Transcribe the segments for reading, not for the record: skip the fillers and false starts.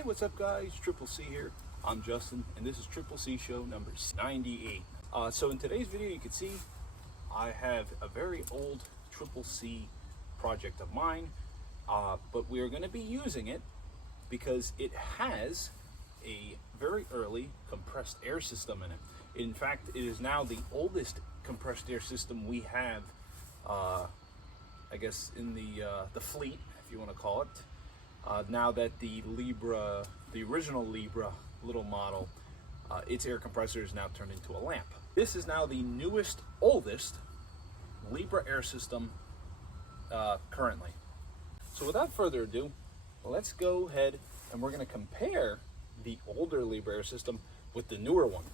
Hey, what's up guys? Triple C here. I'm Justin, and this is Triple C show number 98. So in today's video, you can see I have a very old Triple C project of mine, but we are going to be using it because it has a very early compressed air system in it. In fact, it is now the oldest compressed air system we have, I guess, in the fleet, if you want to call it. Now that the Libra, the original Libra little model, its air compressor is now turned into a lamp. This is now the newest, oldest Libra air system currently. So without further ado, let's go ahead and we're going to compare the older Libra air system with the newer one.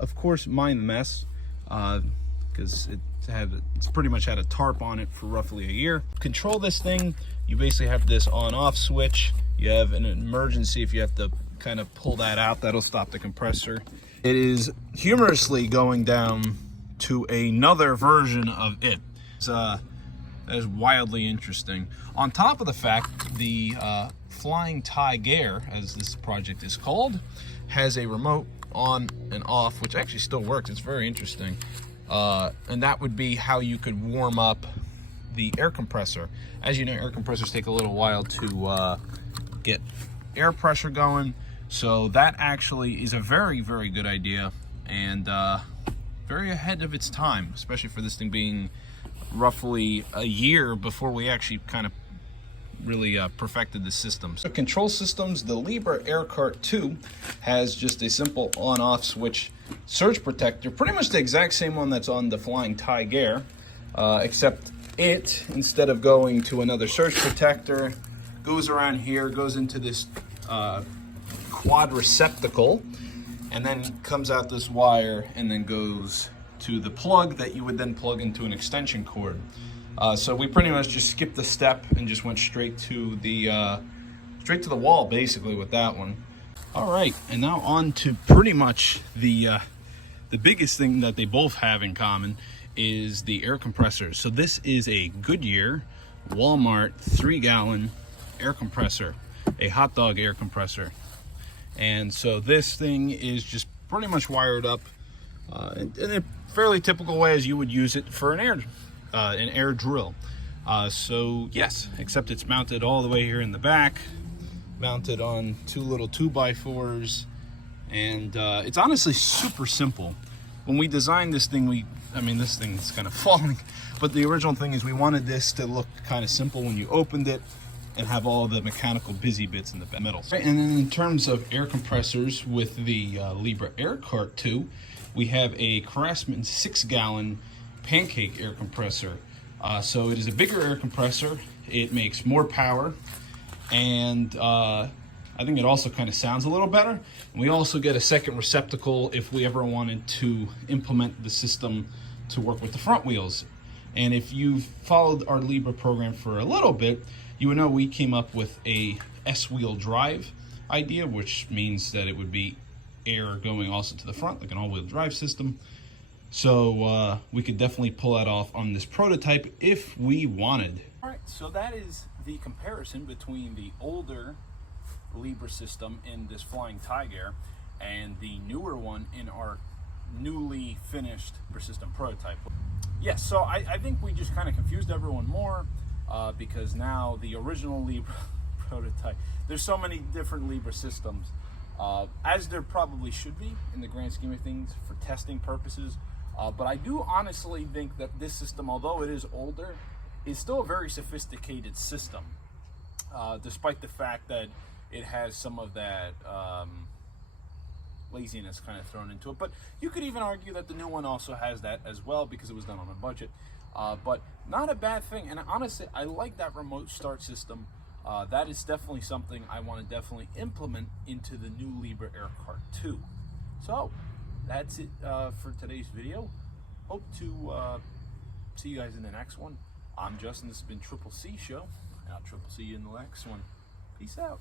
Of course, mind the mess, because it's pretty much had a tarp on it for roughly a year. Control this thing, you basically have this on-off switch. You have an emergency if you have to kind of pull that out, that'll stop the compressor. It is humorously going down to another version of it. That is wildly interesting. On top of the fact, the flying Tig-Air, as this project is called, has a remote on and off, which actually still works. It's very interesting, and that would be how you could warm up the air compressor. As you know, air compressors take a little while to get air pressure going, so that actually is a very, very good idea, and very ahead of its time, especially for this thing being roughly a year before we actually kind of really perfected the system. So control systems, the Libra Air Cart 2 has just a simple on-off switch surge protector, pretty much the exact same one that's on the flying Tig-Air, except it, instead of going to another surge protector, goes around here, goes into this quad receptacle, and then comes out this wire and then goes to the plug that you would then plug into an extension cord. So we pretty much just skipped the step and just went straight to the wall basically with that one. All right, and now on to pretty much the biggest thing that they both have in common is the air compressor. So this is a Goodyear Walmart 3-gallon air compressor, a hot dog air compressor. And so this thing is just pretty much wired up in a fairly typical way as you would use it for an air drill. So yes, except it's mounted all the way here in the back, mounted on two little 2x4s, and it's honestly super simple. When we designed this thing, this thing's kind of falling, but the original thing is we wanted this to look kind of simple when you opened it and have all the mechanical busy bits in the middle. Right, and then in terms of air compressors with the Libra Air Cart 2, we have a Craftsman 6-gallon pancake air compressor. So it is a bigger air compressor. It makes more power, and I think it also kind of sounds a little better. And we also get a second receptacle if we ever wanted to implement the system to work with the front wheels. And if you've followed our Libra program for a little bit, you would know we came up with a S-wheel drive idea, which means that it would be air going also to the front, like an all-wheel drive system. So we could definitely pull that off on this prototype if we wanted. All right, so that is the comparison between the older Libra system in this flying Tig-Air and the newer one in our newly finished system prototype. Yes, so I think we just kind of confused everyone more because now the original Libra prototype, there's so many different Libra systems, as there probably should be in the grand scheme of things for testing purposes. But I do honestly think that this system, although it is older, is still a very sophisticated system, despite the fact that it has some of that laziness kind of thrown into it. But you could even argue that the new one also has that as well because it was done on a budget. But not a bad thing. And honestly, I like that remote start system. That is definitely something I want to definitely implement into the new Libra Air Cart 2. So that's it for today's video. Hope to see you guys in the next one. I'm Justin. This has been Triple C Show, and I'll Triple C you in the next one. Peace out.